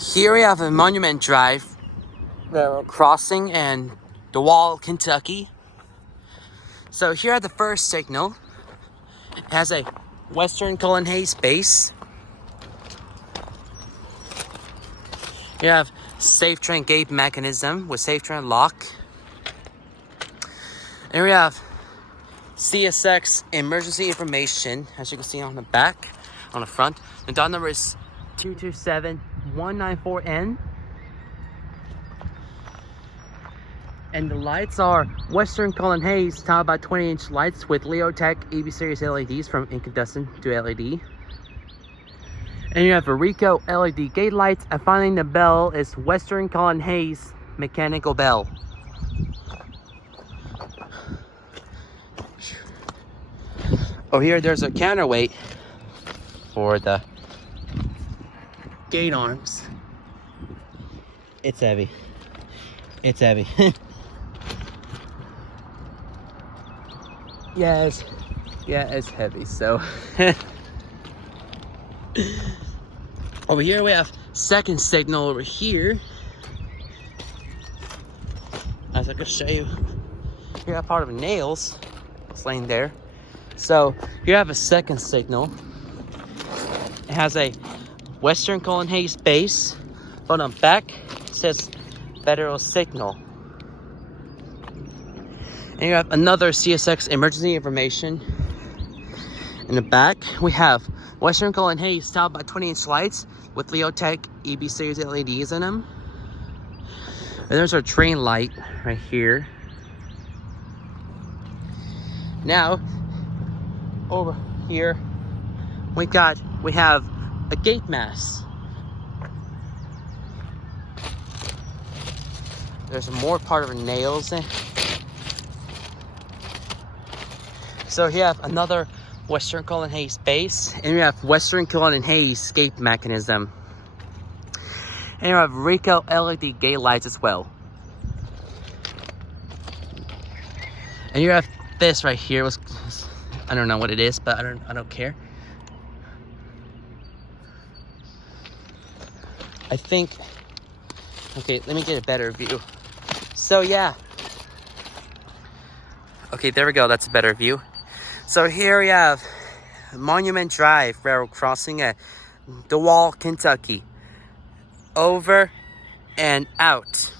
Here we have a Monument Drive railroad crossing in Dwale, Kentucky. So here at the first signal, it has a Western Cullen Hayes base. You have safe train gate mechanism with safe train lock. And we have CSX emergency information, as you can see on the back, on the front. The dot number is 227194N. And the lights are Western Cullen Hayes tall by 20-inch lights with Leotech EB series LEDs from incandescent to LED. And you have a Rico LED gate lights, and finally the bell is Western Cullen Hayes mechanical bell. Oh, here there's a counterweight for the gate arms. It's heavy. It's heavy. Yeah, it's heavy. So over here we have second signal over here. As I can show you, you have part of nails. It's laying there. So you have a second signal. It has a Western Cullen Hayes base, but on back it says Federal Signal. And you have another CSX emergency information. In the back, we have Western Cullen Hayes style by 20-inch lights with Leotech EB series LEDs in them. And there's our train light right here. Now, over here, we have a gate mass. There's more part of nails in. So you have another Western Cullen Hayes base, and you have Western Cullen Hayes gate mechanism. And you have Rico LED gate lights as well. And you have this right here. I don't know what it is, but I don't care. I think, okay, let me get a better view. So yeah. Okay, there we go. That's a better view. So here we have Monument Drive railroad crossing at Dwale, Kentucky. Over and out.